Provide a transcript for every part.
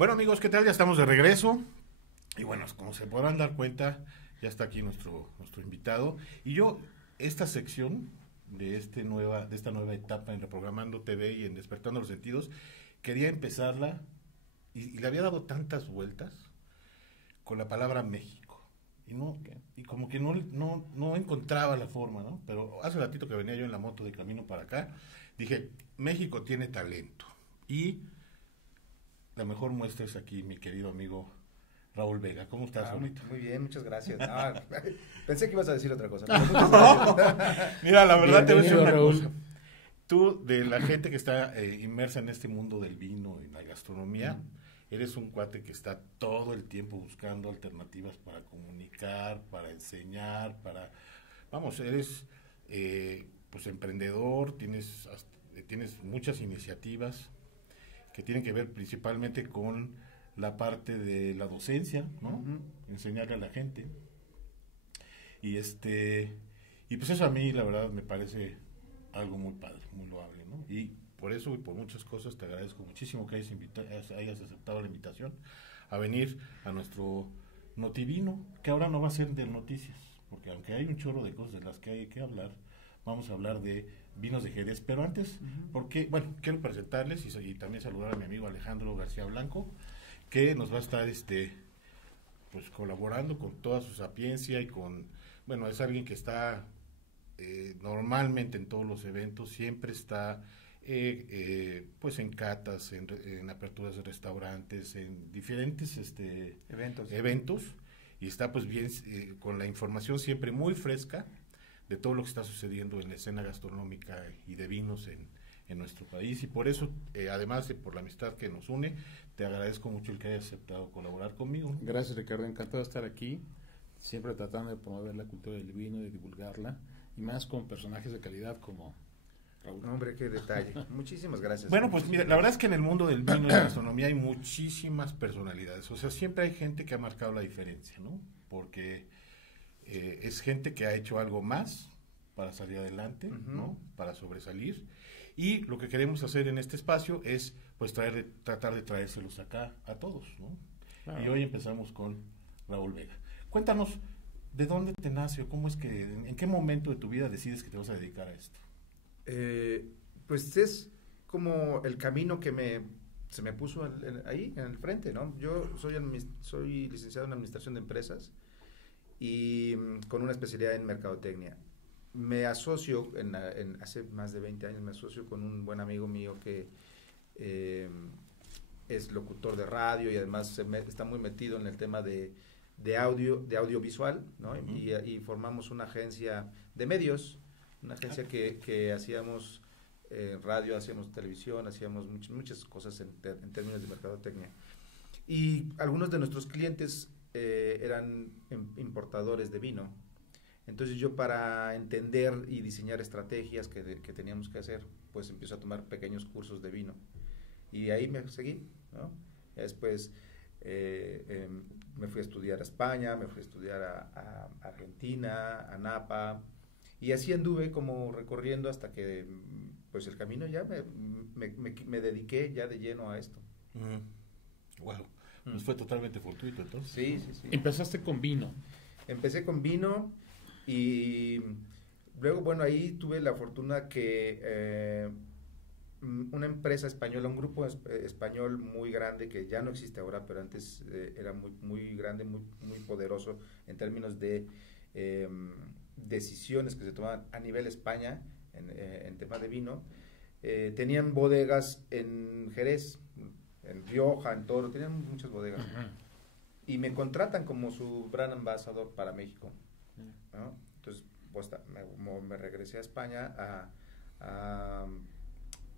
Bueno, amigos, ¿qué tal? Ya estamos de regreso. Y bueno, como se podrán dar cuenta, ya está aquí nuestro invitado. Y yo, esta sección de esta nueva etapa en Reprogramando TV y en Despertando los Sentidos, quería empezarla y le había dado tantas vueltas con la palabra México. Y como que no encontraba la forma, ¿no? Pero hace ratito que venía yo en la moto de camino para acá, dije, México tiene talento. Y la mejor muestra es aquí, mi querido amigo Raúl Vega. ¿Cómo estás, Raúlito? Muy bien, muchas gracias. Pensé que ibas a decir otra cosa. Mira, la verdad te voy a decir una Raúl. cosa. Tú, de la gente que está inmersa en este mundo del vino y la gastronomía, eres un cuate que está todo el tiempo buscando alternativas para comunicar, para enseñar, eres pues emprendedor, tienes muchas iniciativas que tienen que ver principalmente con la parte de la docencia, ¿no? Enseñarle a la gente. Y pues eso a mí la verdad me parece algo muy padre, muy loable, ¿no? Y por eso y por muchas cosas te agradezco muchísimo que hayas aceptado la invitación a venir a nuestro Notivino, que ahora no va a ser de noticias, porque aunque hay un chorro de cosas de las que hay que hablar, vamos a hablar de vinos de Jerez. Pero antes, porque, bueno, quiero presentarles y también saludar a mi amigo Alejandro García Blanco, que nos va a estar pues colaborando con toda su sapiencia y bueno, es alguien que está normalmente en todos los eventos, siempre está pues en catas, en aperturas de restaurantes, en diferentes eventos, y está pues bien con la información siempre muy fresca de todo lo que está sucediendo en la escena gastronómica y de vinos en nuestro país. Y por eso, además de por la amistad que nos une, te agradezco mucho el que hayas aceptado colaborar conmigo. Gracias, Ricardo, encantado de estar aquí, siempre tratando de promover la cultura del vino, de divulgarla, y más con personajes de calidad como Raúl. Hombre, qué detalle. Muchísimas gracias. Bueno, pues mira, la verdad es que en el mundo del vino y la gastronomía hay muchísimas personalidades, o sea, siempre hay gente que ha marcado la diferencia, ¿no? Porque es gente que ha hecho algo más para salir adelante, ¿no? Para sobresalir. Y lo que queremos hacer en este espacio es pues tratar de traérselos acá a todos, ¿no? Claro. Y hoy empezamos con Raúl Vega. Cuéntanos, ¿de dónde te nace o cómo es que, en qué momento de tu vida decides que te vas a dedicar a esto? Pues es como el camino que se me puso ahí en el frente, ¿no? Yo soy licenciado en Administración de Empresas y con una especialidad en Mercadotecnia. Me asocio, hace más de 20 años, me asocio con un buen amigo mío que es locutor de radio y además está muy metido en el tema de audiovisual, ¿no? Y formamos una agencia de medios, una agencia que hacíamos radio, hacíamos televisión, hacíamos muchas cosas en términos de mercadotecnia. Y algunos de nuestros clientes eran importadores de vino. Entonces yo, para entender y diseñar estrategias que teníamos que hacer, pues empiezo a tomar pequeños cursos de vino. Y ahí me seguí, ¿no? Después me fui a estudiar a España, me fui a estudiar a Argentina, a Napa, y así anduve como recorriendo hasta que pues el camino ya me dediqué ya de lleno a esto. Wow, pues fue totalmente fortuito entonces. Sí. Empezaste con vino. Empecé con vino y luego, bueno, ahí tuve la fortuna que una empresa española, un grupo español muy grande que ya no existe ahora, pero antes era muy grande, muy poderoso en términos de decisiones que se tomaban a nivel España en tema de vino. Tenían bodegas en Jerez, en Rioja, en Toro, tenían muchas bodegas. Y me contratan como su brand ambassador para México, ¿no? Entonces pues, me regresé a España a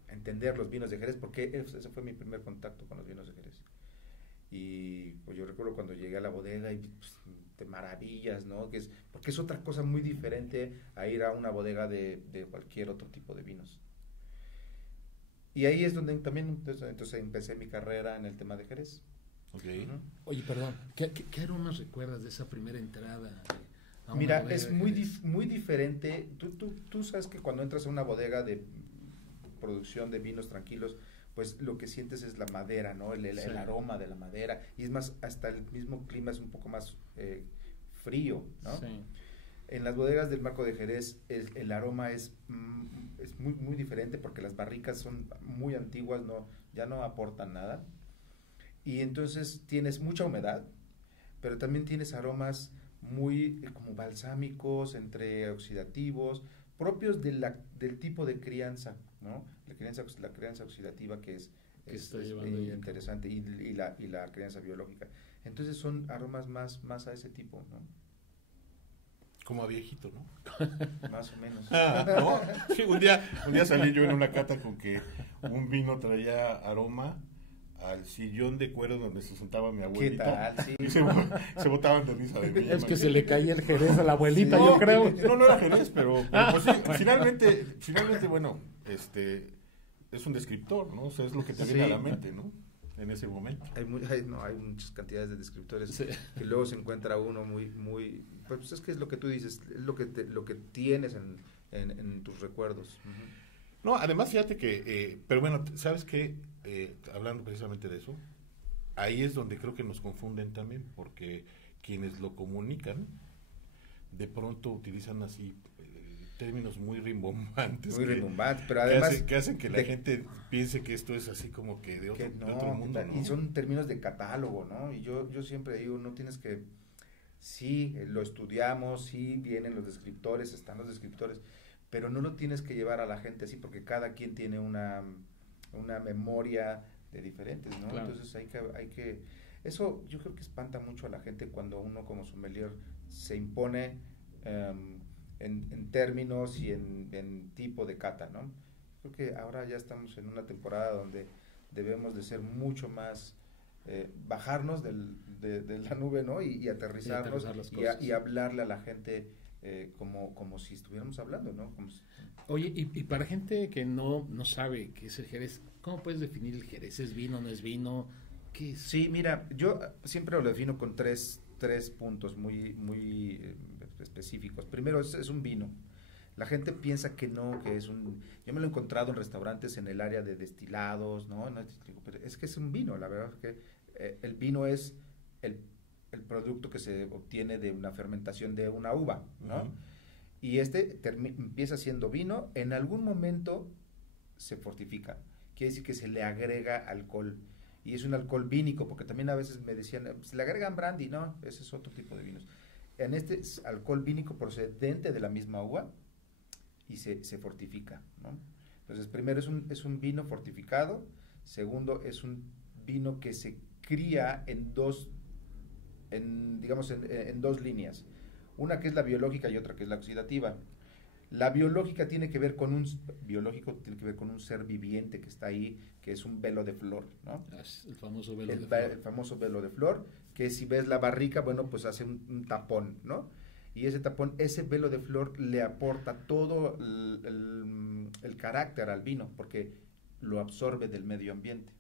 entender los vinos de Jerez, porque ese fue mi primer contacto con los vinos de Jerez. Y pues yo recuerdo cuando llegué a la bodega y pues, de maravillas, ¿no? Porque es otra cosa muy diferente a ir a una bodega de cualquier otro tipo de vinos. Y ahí es donde también entonces empecé mi carrera en el tema de Jerez. Okay. Oye, perdón, ¿qué aromas recuerdas de esa primera entrada? Mira, es muy diferente. Tú sabes que cuando entras a una bodega de producción de vinos tranquilos, pues lo que sientes es la madera, ¿no? El Sí. aroma de la madera, y es más, hasta el mismo clima es un poco más frío, ¿no? Sí. En las bodegas del Marco de Jerez el aroma es muy, muy diferente porque las barricas son muy antiguas, ya no aportan nada. Y entonces tienes mucha humedad, pero también tienes aromas muy como balsámicos, entre oxidativos, propios del tipo de crianza, ¿no? La crianza oxidativa que Que es está llevando ella. interesante, y la crianza biológica. Entonces son aromas más a ese tipo, ¿no? Como a viejito, ¿no? Más o menos. ¿No? Sí, un día salí yo en una cata con que un vino traía aroma al sillón de cuero donde se sentaba mi ¿Qué abuelita. tal? Sí. Y se botaban de risa de mí. Es que se le caía el Jerez a la abuelita, Sí. yo creo. No era Jerez, pero pues sí, finalmente, bueno, es un descriptor, ¿no? O sea, es lo que te viene Sí. a la mente, ¿no? En ese momento. Hay muchas cantidades de descriptores Sí. que luego se encuentra uno pues es que es lo que tú dices, es lo que tienes en tus recuerdos. Ujú. No, además fíjate que, pero bueno, ¿sabes qué? Hablando precisamente de eso, ahí es donde creo que nos confunden también, porque quienes lo comunican, de pronto utilizan así términos muy rimbombantes. Muy que- rimbombante, pero que además que hacen que la de- gente piense que esto es así como que de otro, que de otro mundo, ¿no? y son términos de catálogo, ¿no? Y yo siempre digo, no tienes que, sí, lo estudiamos, sí, vienen los descriptores, están los descriptores, pero no lo tienes que llevar a la gente así, porque cada quien tiene una memoria de diferentes, ¿no? Claro. Entonces hay que, eso yo creo que espanta mucho a la gente cuando uno como sommelier se impone en términos y en tipo de cata, ¿no? Creo que ahora ya estamos en una temporada donde debemos de ser mucho más, bajarnos de la nube, ¿no? Y aterrizarnos aterrizar las y cosas. hablarle a la gente como si estuviéramos hablando, ¿no? Como si- Oye, y para gente que no sabe qué es el Jerez, ¿cómo puedes definir el Jerez? ¿Es vino, no es vino? ¿Qué es? Sí, mira, yo siempre lo defino con tres puntos muy específicos. Primero, es un vino. La gente piensa que no, que es un... Yo me lo he encontrado en restaurantes en el área de destilados, ¿no? Pero es que es un vino, la verdad es que el vino es el producto que se obtiene de una fermentación de una uva, ¿no? Ujú. Y empieza siendo vino, en algún momento se fortifica, quiere decir que se le agrega alcohol, y es un alcohol vínico, porque también a veces me decían, se le agregan brandy, no, ese es otro tipo de vinos. En este es alcohol vínico procedente de la misma uva, y se fortifica, ¿no? Entonces, primero es un vino fortificado, segundo es un vino que se cría en dos líneas, una que es la biológica y otra que es la oxidativa. La biológica tiene que ver con un ser viviente que está ahí, que es un velo de flor, ¿no? Es el famoso velo El de flor. famoso velo de flor, que si ves la barrica, bueno, pues hace un tapón, ¿no? Y ese velo de flor le aporta todo el carácter al vino, porque lo absorbe del medio ambiente.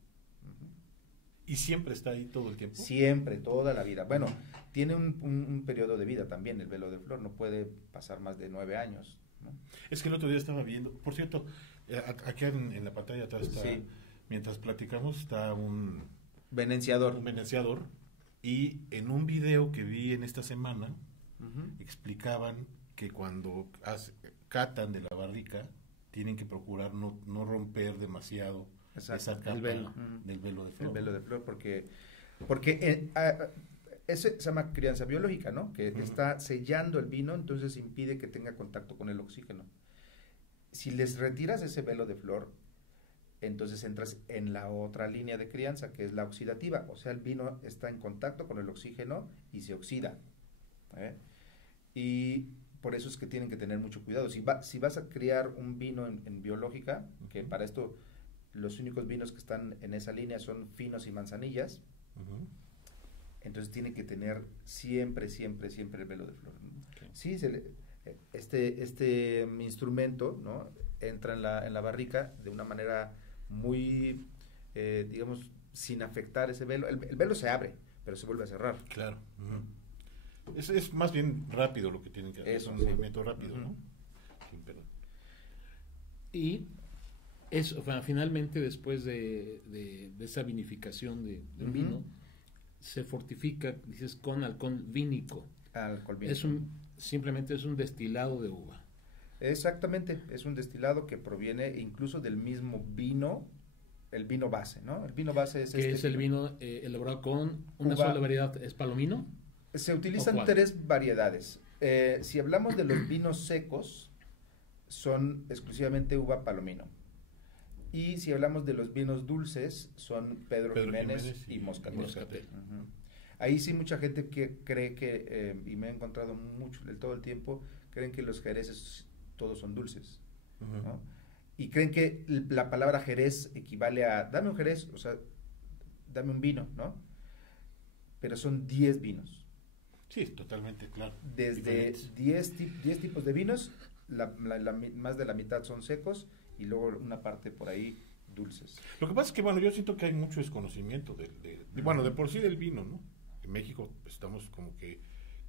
Y siempre está ahí todo el tiempo. Siempre, toda la vida. Bueno, tiene un periodo de vida también el velo de flor, no puede pasar más de 9 años, ¿no? Es que el otro día estaba viendo, por cierto, aquí en la pantalla atrás está, Sí. mientras platicamos, está un Venenciador. venenciador, y en un video que vi en esta semana, Ujú. explicaban que cuando catan de la barrica, tienen que procurar no romper demasiado Exacto. esa capa El velo. Ujú. del velo de El flor. velo de flor, porque eso se llama crianza biológica, ¿no? Que Ujú. está sellando el vino, entonces impide que tenga contacto con el oxígeno. Si les retiras ese velo de flor, entonces entras en la otra línea de crianza, que es la oxidativa, o sea, el vino está en contacto con el oxígeno y se oxida, ¿eh? Y por eso es que tienen que tener mucho cuidado. Si vas a criar un vino en biológica, que Ujú. para esto los únicos vinos que están en esa línea son finos y manzanillas, Ujú. entonces tiene que tener siempre el velo de flor, ¿no? Ok. Sí, este instrumento, ¿no? Entra en la barrica de una manera muy, digamos, sin afectar ese velo. El velo se abre, pero se vuelve a cerrar. Claro. Ujú. Es más bien rápido lo que tienen que hacer. Eso, Es un sí. movimiento rápido, Ujú. ¿no? Sí, pero- Y finalmente, después de esa vinificación de un Ujú. vino, se fortifica, dices, con alcohol vínico. Alcohol vínico. Simplemente es un destilado de uva. Exactamente, es un destilado que proviene incluso del mismo vino, el vino base, ¿no? El vino base es Que es el vino elaborado con una Uva. sola variedad, ¿es palomino? Se ¿O utilizan cuál? 3 variedades. Si hablamos de los vinos secos, son exclusivamente uva palomino. Y si hablamos de los vinos dulces, son Pedro Jiménez y Moscatel. Moscatel. Ujú. Ahí sí mucha gente que cree que, y me he encontrado mucho todo el tiempo, creen que los jereces todos son dulces, Ujú. ¿no? Y creen que la palabra jerez equivale a, dame un jerez, o sea, dame un vino, ¿no? Pero son 10 vinos. Sí, totalmente, claro. Desde Diferentes. 10 tipos de vinos, más de la mitad son secos y luego una parte por ahí dulces. Lo que pasa es que, bueno, yo siento que hay mucho desconocimiento bueno, de por sí del vino, ¿no? En México estamos como que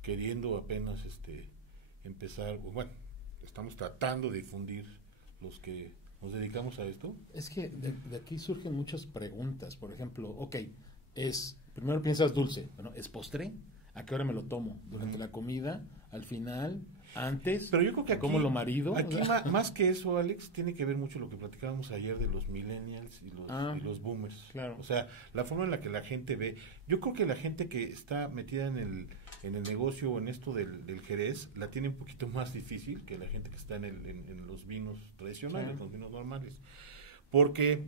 queriendo apenas empezar, bueno, estamos tratando de difundir los que nos dedicamos a esto. Es que de aquí surgen muchas preguntas. Por ejemplo, primero piensas dulce, bueno, ¿es postre? ¿A qué hora me lo tomo? ¿Durante la comida? ¿Al final? ¿Antes? Pero yo creo que aquí, ¿Cómo lo marido? aquí más que eso, Alex, tiene que ver mucho lo que platicábamos ayer de los millennials y los boomers. Claro. O sea, la forma en la que la gente ve. Yo creo que la gente que está metida en el negocio o en esto del Jerez, la tiene un poquito más difícil que la gente que está en los vinos tradicionales, Claro. los vinos normales. Porque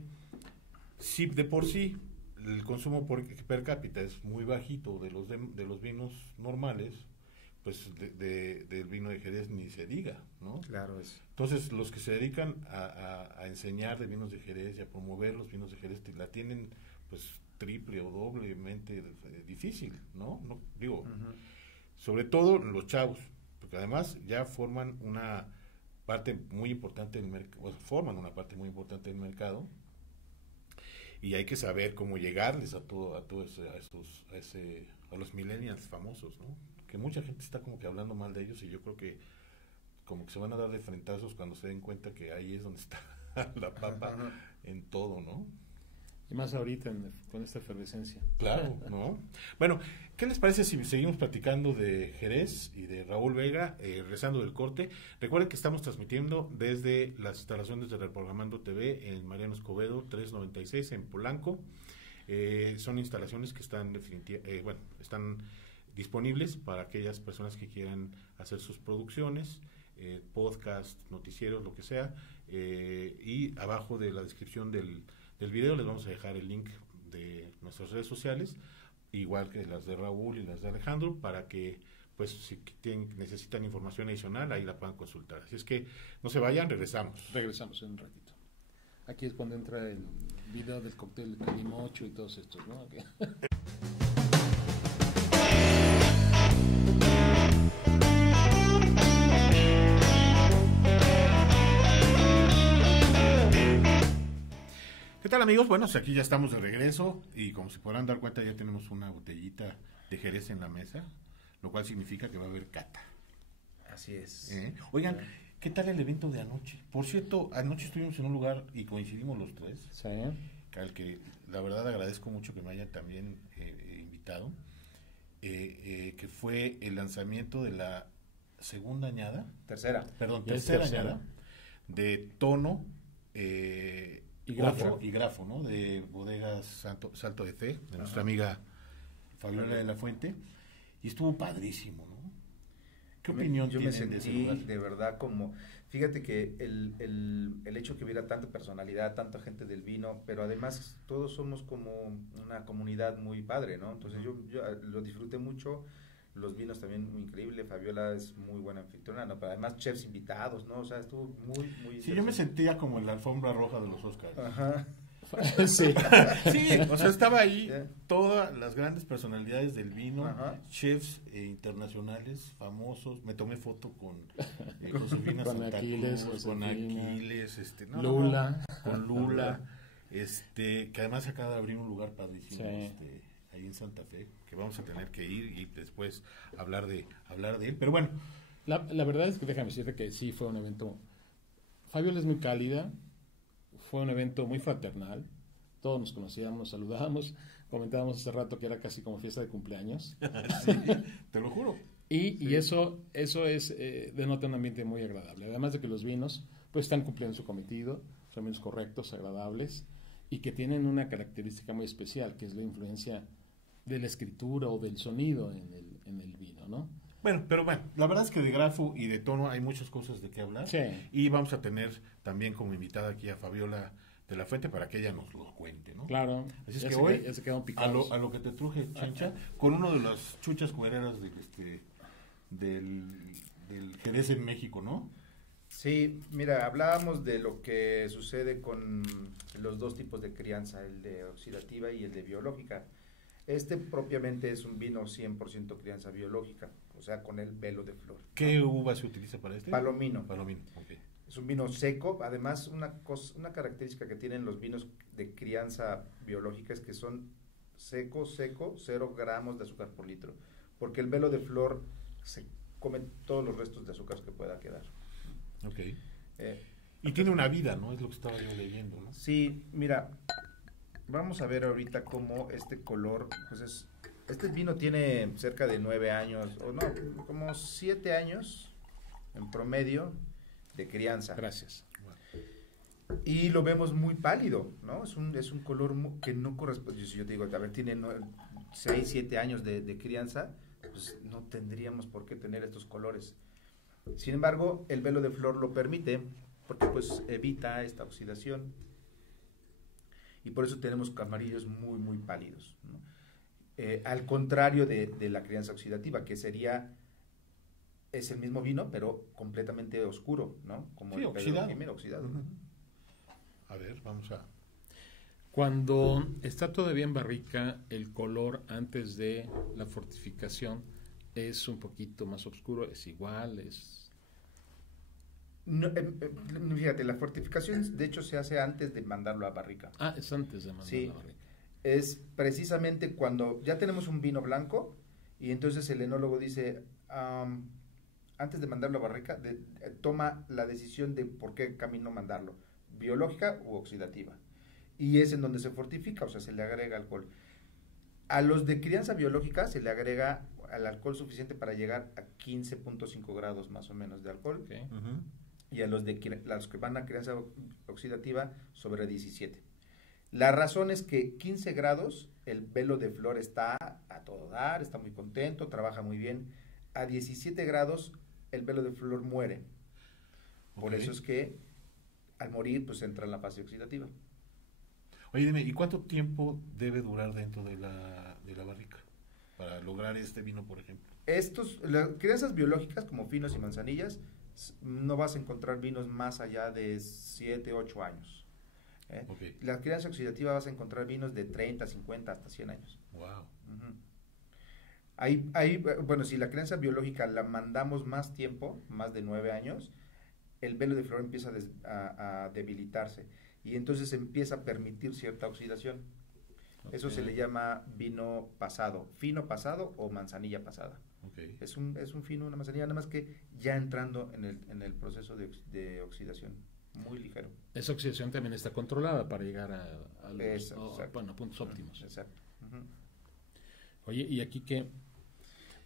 si de por sí el consumo per cápita es muy bajito de los vinos normales, pues del vino de Jerez ni se diga, ¿no? Claro, es. Entonces, los que se dedican a enseñar de vinos de Jerez y a promover los vinos de Jerez la tienen, pues, triple o doblemente difícil, ¿no? No digo, Ujú. sobre todo los chavos, porque además ya forman una parte muy importante del mercado, forman una parte muy importante del mercado, y hay que saber cómo llegarles a los millennials famosos, ¿no? Que mucha gente está como que hablando mal de ellos, y yo creo que como que se van a dar de frentazos cuando se den cuenta que ahí es donde está la papa Ajá. en todo, ¿no? Y más ahorita con esta efervescencia. Claro, ¿no? Bueno, ¿qué les parece si seguimos platicando de Jerez y de Raúl Vega, regresando del corte? Recuerden que estamos transmitiendo desde las instalaciones de Reprogramando TV en Mariano Escobedo 396 en Polanco. Son instalaciones que están están disponibles para aquellas personas que quieran hacer sus producciones, podcast, noticieros, lo que sea. Y abajo de la descripción del video les vamos a dejar el link de nuestras redes sociales, igual que las de Raúl y las de Alejandro, para que pues si necesitan información adicional ahí la puedan consultar. Así es que no se vayan, regresamos. Regresamos en un ratito. Aquí es cuando entra el video del cóctel Calimocho y todos estos, ¿no? Okay. ¿Qué tal, amigos? Bueno, aquí ya estamos de regreso y como se podrán dar cuenta ya tenemos una botellita de Jerez en la mesa, lo cual significa que va a haber cata. Así es. Oigan, ¿qué tal el evento de anoche? Por cierto, anoche estuvimos en un lugar y coincidimos los tres, Sí. al que la verdad agradezco mucho que me hayan también invitado, que fue el lanzamiento de la segunda añada, Tercera. perdón, Ya es tercera tercera. añada, de Tono Y Grafo. Ojo y Grafo, ¿no? De Bodegas Salto de Fe, de nuestra Ajá. amiga Fabiola de la Fuente, y estuvo padrísimo, ¿no? ¿Qué opinión Yo me tienen de ese sentí lugar? de verdad como, fíjate que el hecho que hubiera tanta personalidad, tanta gente del vino, pero además todos somos como una comunidad muy padre, ¿no? Entonces yo lo disfruté mucho, los vinos también muy increíble, Fabiola es muy buena anfitriona, ¿no? Pero además chefs invitados, ¿no? O sea, estuvo muy, muy Sí, yo me interesante. sentía como en la alfombra roja de los Oscars. Ajá. Sí. Sí, o sea, estaba ahí Yeah. todas las grandes personalidades del vino, Ajá. chefs internacionales, famosos. Me tomé foto con Josefina Con Santa Aquiles, Cruz, con Josefina. Aquiles, Lula. con Lula, que además acaba de abrir un lugar padrísimo, Sí. ahí en Santa Fe, que vamos a tener que ir y después hablar de él. Pero bueno, La verdad es que déjame decirte que sí fue un evento. Fabiola es muy cálida. fue un evento muy fraternal. Todos nos conocíamos, nos saludábamos, comentábamos hace rato que era casi como fiesta de cumpleaños. Sí, te lo juro. Y eso es denota un ambiente muy agradable. Además de que los vinos pues están cumpliendo su cometido, son vinos correctos, agradables, y que tienen una característica muy especial, que es la influencia de la escritura o del sonido en el vino, ¿no? Bueno, pero bueno, la verdad es que de grafo y de tono hay muchas cosas de qué hablar. Sí. Y vamos a tener también como invitada aquí a Fabiola de la Fuente para que ella nos lo cuente, ¿no? Claro. Así es Ya que se hoy, ya se quedaron picados. a lo que te truje, Chancha, con uno de las chuchas cuereras del Jerez en México, ¿no? Sí, mira, hablábamos de lo que sucede con los dos tipos de crianza, el de oxidativa y el de biológica. Este propiamente es un vino 100% crianza biológica, o sea, con el velo de flor. ¿Qué uva se utiliza para este? Palomino. Palomino, ok. Es un vino seco, además una característica que tienen los vinos de crianza biológica es que son seco, 0 gramos de azúcar por litro, porque el velo de flor se come todos los restos de azúcar que pueda quedar. Ok. Y tiene una vida, ¿no? Es lo que estaba yo leyendo, ¿no? Sí, mira, vamos a ver ahorita cómo este color, pues este vino tiene cerca de 9 años, o no, como 7 años en promedio de crianza. Gracias. Y lo vemos muy pálido, ¿no? Es un color que no corresponde. Si yo te digo, a ver, tiene 6, 7 años de crianza, pues no tendríamos por qué tener estos colores. Sin embargo, el velo de flor lo permite, porque pues evita esta oxidación. Y por eso tenemos amarillos muy, muy pálidos, ¿no? Al contrario de la crianza oxidativa, que es el mismo vino, pero completamente oscuro, ¿no? Como Sí, el oxidado. primero oxidado. Uh-huh. A ver, vamos a... Cuando está todavía en barrica, el color antes de la fortificación es un poquito más oscuro, es igual, es... No, fíjate, la fortificación de hecho se hace antes de mandarlo a barrica. Ah, es antes de mandarlo Sí, a barrica. es precisamente cuando ya tenemos un vino blanco y entonces el enólogo dice, antes de mandarlo a barrica, toma la decisión de por qué camino mandarlo, biológica u oxidativa. Y es en donde se fortifica, o sea, se le agrega alcohol. A los de crianza biológica se le agrega el alcohol suficiente para llegar a 15.5 grados más o menos de alcohol. Okay. Uh-huh. Y a los que van a crianza oxidativa sobre 17. La razón es que 15 grados el velo de flor está a todo dar, está muy contento, trabaja muy bien. A 17 grados el velo de flor muere. Por Ok. eso es que al morir pues entra en la fase oxidativa. Oye, dime, ¿y cuánto tiempo debe durar dentro de la barrica para lograr este vino, por ejemplo? Las crianzas biológicas como finos y manzanillas, no vas a encontrar vinos más allá de 7, 8 años. Okay. La crianza oxidativa vas a encontrar vinos de 30, 50 hasta 100 años. Wow. Uh-huh. Bueno, si la crianza biológica la mandamos más tiempo, más de 9 años, el velo de flor empieza a debilitarse y entonces empieza a permitir cierta oxidación. Okay. Eso se le llama vino pasado, fino pasado o manzanilla pasada. Okay. Es un fino, una manzanilla, nada más que ya entrando en el proceso de oxidación, muy ligero. Esa oxidación también está controlada para llegar a puntos óptimos. Exacto. Uh-huh. Oye, ¿y aquí qué?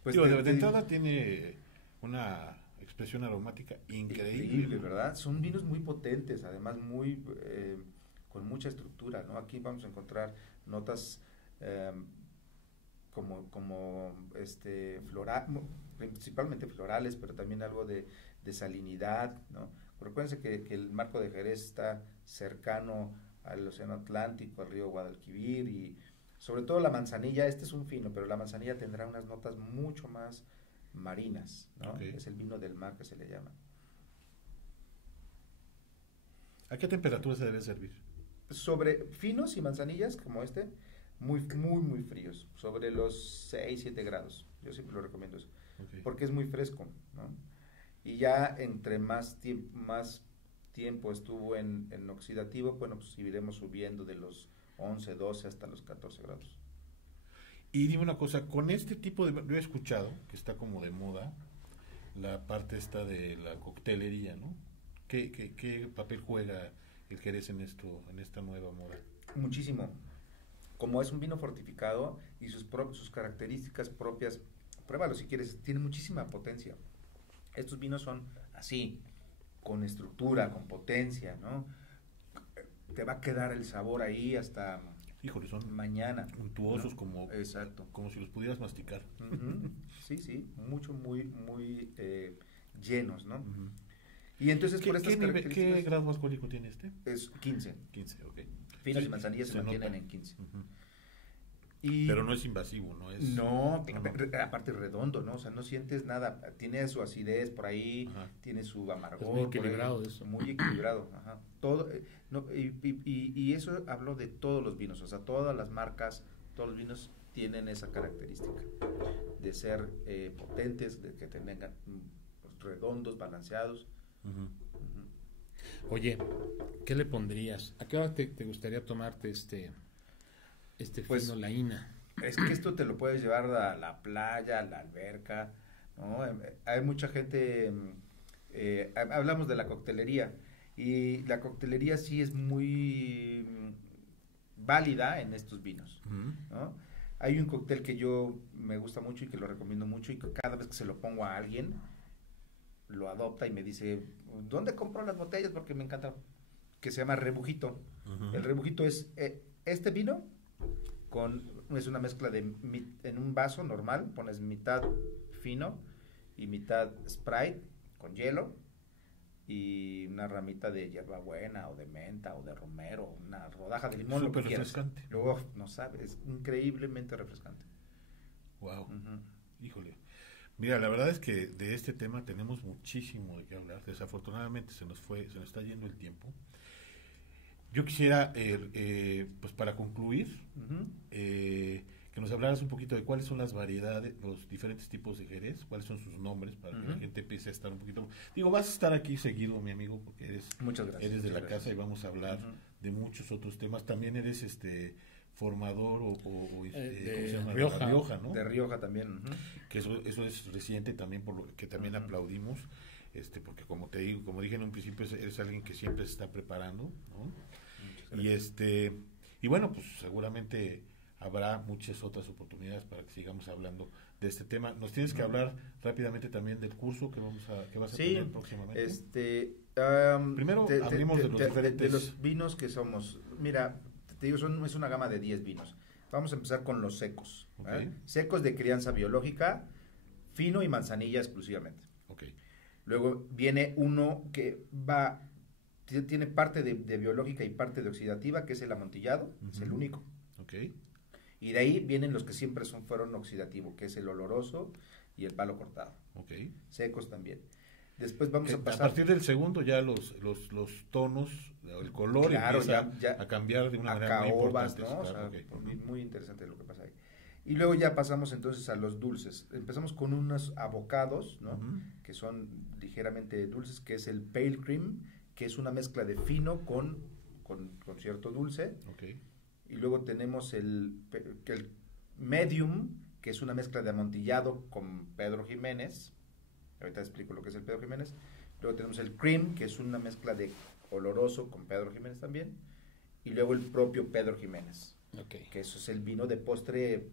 Pues de entrada tiene una expresión aromática increíble, ¿verdad? Son vinos muy potentes, además muy con mucha estructura, ¿no? Aquí vamos a encontrar notas principalmente florales, pero también algo de salinidad, ¿no? Recuérdense que el marco de Jerez está cercano al Océano Atlántico, al río Guadalquivir y sobre todo la manzanilla, este es un fino, pero la manzanilla tendrá unas notas mucho más marinas, ¿no? Okay. Es el vino del mar que se le llama. ¿A qué temperatura se debe servir? Sobre finos y manzanillas como este, muy, muy, muy fríos, sobre los 6, 7 grados. Yo siempre lo recomiendo eso, okay. Porque es muy fresco, ¿no? Y ya entre más tiempo estuvo en oxidativo, bueno, pues iremos subiendo de los 11, 12 hasta los 14 grados. Y dime una cosa, con este tipo de... Yo he escuchado que está como de moda la parte esta de la coctelería, ¿no? ¿Qué papel juega el Jerez en esta nueva moda? Muchísimo. Como es un vino fortificado y sus características propias, pruébalo si quieres, tiene muchísima potencia. Estos vinos son así, con estructura, con potencia, ¿no? Te va a quedar el sabor ahí hasta Híjole, son mañana. untuosos, ¿no? Exacto. como si los pudieras masticar. Sí, muy llenos, ¿no? Y entonces por estas características... ¿Qué grado alcohólico tiene este? Es 15. 15, ok. Finos y manzanillas se mantienen en 15. Pero no es invasivo, ¿no? Aparte redondo, ¿no? O sea, no sientes nada. Tiene su acidez por ahí, tiene su amargor. Es muy equilibrado eso. Muy equilibrado, ajá. Todo, y eso hablo de todos los vinos, o sea, todas las marcas, todos los vinos tienen esa característica de ser potentes, de que tengan redondos, balanceados. Oye, ¿qué le pondrías? ¿A qué hora te gustaría tomarte este fino Laína? Es que esto te lo puedes llevar a la playa, a la alberca, ¿no? Hay mucha gente, hablamos de la coctelería, y la coctelería sí es muy válida en estos vinos, ¿no? Hay un cóctel que yo me gusta mucho y que lo recomiendo mucho, y que cada vez que se lo pongo a alguien, lo adopta y me dice, ¿dónde compro las botellas? Porque me encanta, que se llama rebujito. El rebujito es este vino, es una mezcla en un vaso normal, pones mitad fino y mitad Sprite con hielo y una ramita de hierbabuena o de menta o de romero, una rodaja de limón, lo que quieras. Refrescante. Luego, no sabes, es increíblemente refrescante. Wow. Híjole. Mira, la verdad es que de este tema tenemos muchísimo de qué hablar. Desafortunadamente se nos está yendo el tiempo. Yo quisiera, pues para concluir, que nos hablaras un poquito de cuáles son las variedades, los diferentes tipos de Jerez, cuáles son sus nombres, para que la gente empiece a estar un poquito... Digo, vas a estar aquí seguido, mi amigo, porque eres de la casa y vamos a hablar de muchos otros temas. También eres formador de Rioja. De Rioja, ¿no? De Rioja también. Que eso es reciente también, por lo que también aplaudimos, porque como te digo, como dije en un principio, eres alguien que siempre se está preparando, ¿no? Y bueno, pues seguramente habrá muchas otras oportunidades para que sigamos hablando de este tema. Nos tienes que hablar rápidamente también del curso que vas a tener próximamente. Primero hablemos de los diferentes... De los vinos que somos. Mira, te digo, es una gama de 10 vinos. Vamos a empezar con los secos. Okay. Secos de crianza biológica, fino y manzanilla exclusivamente. Okay. Luego viene uno que tiene parte de biológica y parte de oxidativa, que es el amontillado, es el único. Okay. Y de ahí vienen los que siempre fueron oxidativo, que es el oloroso y el palo cortado. Okay. Secos también. Después vamos a pasar... A partir del segundo ya los tonos, el color empieza a cambiar de una manera muy importante. ¿no? Muy interesante lo que pasa ahí. Y luego ya pasamos entonces a los dulces. Empezamos con unos avocados, ¿no? Que son ligeramente dulces, que es el Pale Cream, que es una mezcla de fino con cierto dulce. Okay. Y luego tenemos el Medium, que es una mezcla de amontillado con Pedro Jiménez. Ahorita explico lo que es el Pedro Jiménez. Luego tenemos el Cream, que es una mezcla de oloroso con Pedro Jiménez también. Y luego el propio Pedro Jiménez. Okay. Que eso es el vino de postre,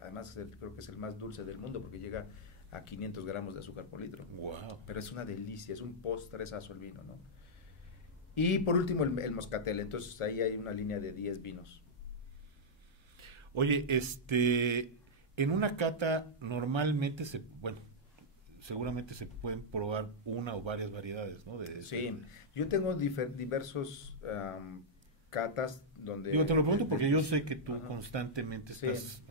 además creo que es el más dulce del mundo porque llega a 500 gramos de azúcar por litro. Wow. Pero es una delicia, es un postrezazo el vino, ¿no? Y por último el moscatel, entonces ahí hay una línea de 10 vinos. Oye, en una cata normalmente seguramente se pueden probar una o varias variedades, ¿no? Sí, yo tengo diversos catas donde... Yo te lo pregunto porque yo sé que tú constantemente estás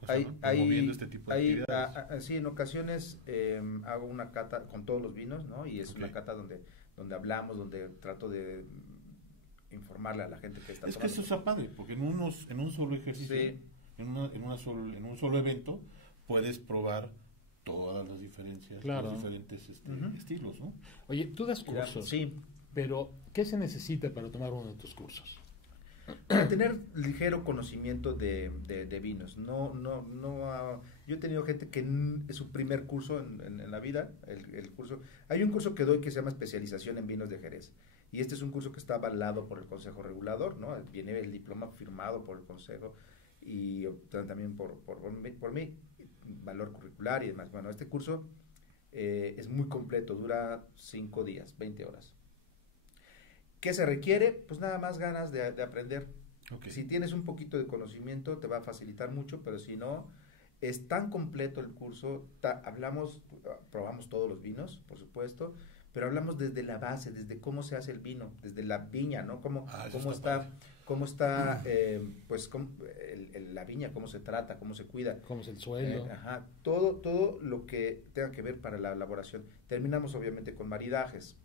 promoviendo este tipo de actividades. Sí, en ocasiones hago una cata con todos los vinos, ¿no? Y es una cata donde hablamos, donde trato de informarle a la gente que está tomando. Que eso está padre, porque en un solo ejercicio, en un solo evento, puedes probar todas las diferencias, los diferentes estilos, ¿no? Oye, tú das cursos, sí, pero ¿qué se necesita para tomar uno de tus cursos? para tener ligero conocimiento de vinos. Yo he tenido gente que es su primer curso en la vida, el curso. Hay un curso que doy que se llama especialización en vinos de Jerez. Y este es un curso que está avalado por el Consejo Regulador, ¿no? Viene el diploma firmado por el Consejo y también por mí, valor curricular y demás. Bueno, este curso es muy completo, dura 5 días, 20 horas. ¿Qué se requiere? Pues nada más ganas de aprender. Okay. Si tienes un poquito de conocimiento te va a facilitar mucho, pero si no, es tan completo el curso, probamos todos los vinos, por supuesto, pero hablamos desde la base, desde cómo se hace el vino, desde la viña, ¿no? Cómo está la viña, cómo se trata, cómo se cuida. Cómo es el suelo. Todo lo que tenga que ver para la elaboración. Terminamos obviamente con maridajes,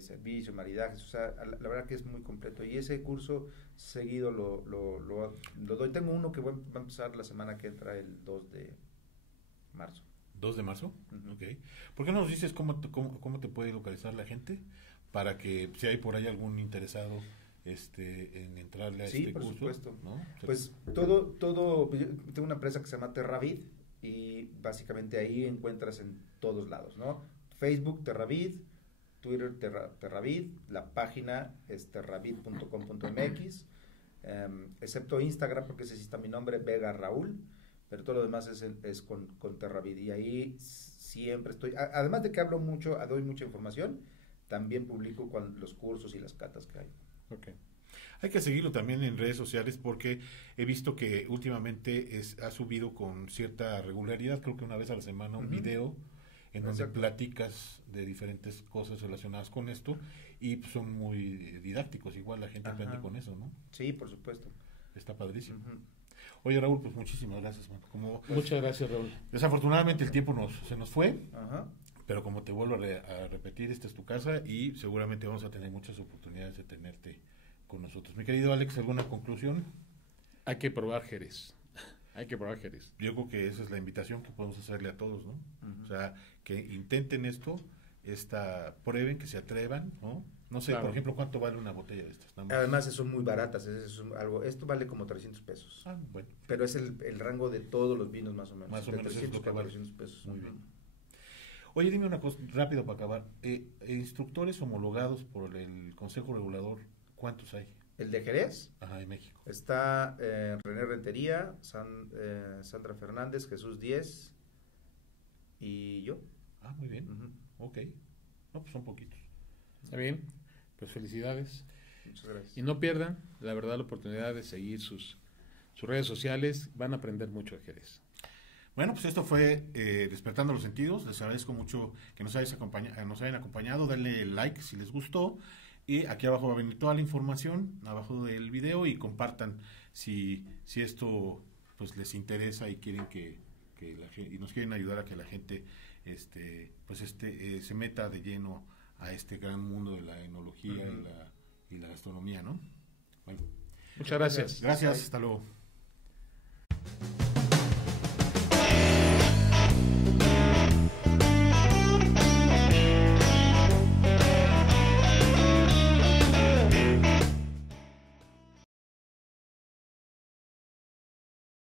servicio, maridajes, o sea, la verdad que es muy completo. Y ese curso seguido lo doy. Tengo uno que va a empezar la semana que entra, el 2 de marzo. ¿2 de marzo? Uh-huh. Ok. ¿Por qué no nos dices cómo te puede localizar la gente? Para que si hay por ahí algún interesado en entrarle a este curso. Sí, por supuesto. ¿No? Pues todo, yo tengo una empresa que se llama Terravid y básicamente ahí encuentras en todos lados, ¿no? Facebook Terravid, Twitter Terravid, la página es terravid.com.mx, excepto Instagram porque ese sí está mi nombre, Vega Raúl, pero todo lo demás es con Terravid y ahí siempre estoy, además de que hablo mucho, doy mucha información, también publico los cursos y las catas que hay. Okay. Hay que seguirlo también en redes sociales porque he visto que últimamente ha subido con cierta regularidad, creo que una vez a la semana, un video en donde platicas de diferentes cosas relacionadas con esto y pues, son muy didácticos, igual la gente aprende con eso, ¿no? Sí, por supuesto. Está padrísimo. Oye, Raúl, pues muchísimas gracias, man. Muchas gracias, Raúl. Desafortunadamente el tiempo se nos fue, pero como te vuelvo a repetir, esta es tu casa y seguramente vamos a tener muchas oportunidades de tenerte con nosotros. Mi querido Alex, ¿alguna conclusión? Hay que probar Jerez. Hay que probar Jerez. Yo creo que esa es la invitación que podemos hacerle a todos, ¿no? O sea, que intenten esto, prueben, que se atrevan, ¿no? No sé, claro. Por ejemplo, ¿cuánto vale una botella de estas? Además, son muy baratas. Esto vale como 300 pesos. Ah, bueno. Pero es el rango de todos los vinos, más o menos. Más o menos 300 es lo que vale. 400 pesos. Muy bien. Oye, dime una cosa rápido para acabar. Instructores homologados por el Consejo Regulador, ¿cuántos hay? ¿El de Jerez? Ajá, en México. Está René Rentería, Sandra Fernández, Jesús Díez y yo. Ah, muy bien. Ok. No, pues son poquitos. Está bien. Pues felicidades. Muchas gracias. Y no pierdan, la verdad, la oportunidad de seguir sus redes sociales. Van a aprender mucho de Jerez. Bueno, pues esto fue Despertando los Sentidos. Les agradezco mucho que nos hayan acompañado. Denle like si les gustó. Y aquí abajo va a venir toda la información, abajo del video, y compartan si esto pues les interesa y quieren y nos quieren ayudar a que la gente se meta de lleno a este gran mundo de la enología y la gastronomía, ¿no? Bueno. Muchas gracias. Gracias, hasta luego.